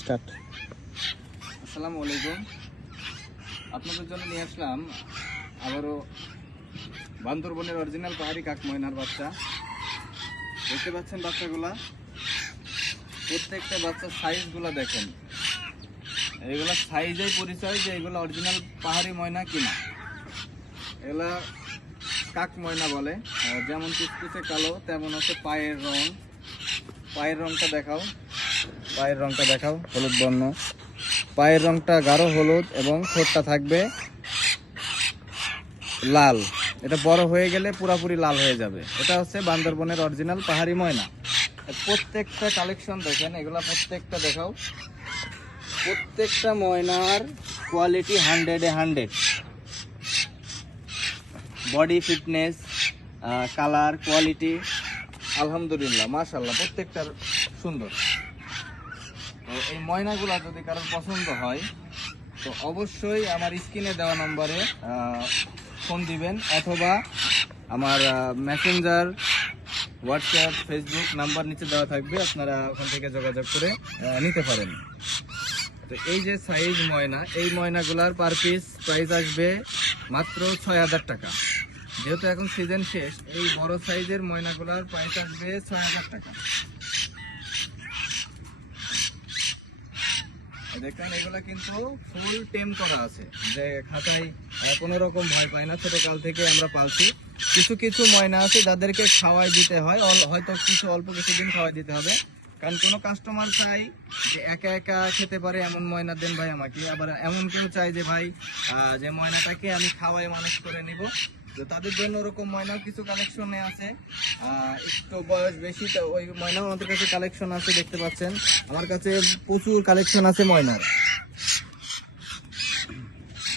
Start. আসসালামু আলাইকুম। আপনাদের জন্য নিয়ে আসলাম আবারও বান্দরবনের অরিজিনাল পাহাড়ি কাক ময়নার বাচ্চা। দেখতে পাচ্ছেন বাচ্চাগুলা, প্রত্যেকটা বাচ্চার সাইজগুলা দেখেন। এগুলা সাইজেই পরিচয় যে এগুলো অরিজিনাল পাহাড়ি ময়না কিনা। এগুলা কাক ময়না বলে। যেমন কুচকুচে কালো তেমন হচ্ছে পায়ের রং। পায়ের রংটা দেখাও, পায়ের রংটা দেখাও, হলুদ বর্ণ। পায়ের রংটা গাঢ় হলুদ এবং ঠোঁটটা থাকবে লাল। এটা বড় হয়ে গেলে পুরাপুরি লাল হয়ে যাবে। এটা হচ্ছে বান্দরবনের অরিজিনাল পাহাড়ি ময়না। প্রত্যেকটা কালেকশন দেখেন, এগুলা প্রত্যেকটা দেখাও। প্রত্যেকটা ময়নার quality 100-100। Body fitness, colour, quality আলহামদুলিল্লাহ মাশাআল্লাহ প্রত্যেকটার সুন্দর। তো এই ময়নাগুলা যদি কারোর পছন্দ হয় তো অবশ্যই আমার স্ক্রিনে দেওয়া নম্বরে ফোন দিবেন, অথবা আমার মেসেঞ্জার, হোয়াটসঅ্যাপ, ফেসবুক নাম্বার নিচে দেওয়া থাকবে, আপনারা ওখান থেকে যোগাযোগ করে নিতে পারেন। তো এই যে সাইজ ময়না, এই ময়নাগুলার পার পিস প্রাইস আসবে মাত্র ৬,০০০ টাকা। যেহেতু এখন সিজন শেষ, এই বড় সাইজের ময়নাগুলার প্রাইস আসবে ৬,০০০ টাকা। দেখেন এগুলা কিন্তু ফুল টেম করা আছে, যে খাতায় কোনো রকম ভয় পায় না। ছোটকাল থেকে আমরা পালছি। কিছু কিছু ময়না আছে যাদেরকে খাওয়াই দিতে হয়, হয়তো কিছু অল্প কিছুদিন খাওয়াই দিতে হবে। কারণ কোনো কাস্টমার চাই যে একা একা খেতে পারে এমন ময়না দেন ভাই আমাকে, আবার এমন কেউ চাই যে ভাই যে ময়নাটাকে আমি খাওয়াই মানুষ করে নিব। তো তাদের জন্য ওরকম ময়নাও কিছু কালেকশনে আছে। একটু বয়স বেশি, তো ওই ময়নাও আমাদের কাছে কালেকশন আছে। দেখতে পাচ্ছেন আমার কাছে প্রচুর কালেকশন আছে ময়নার।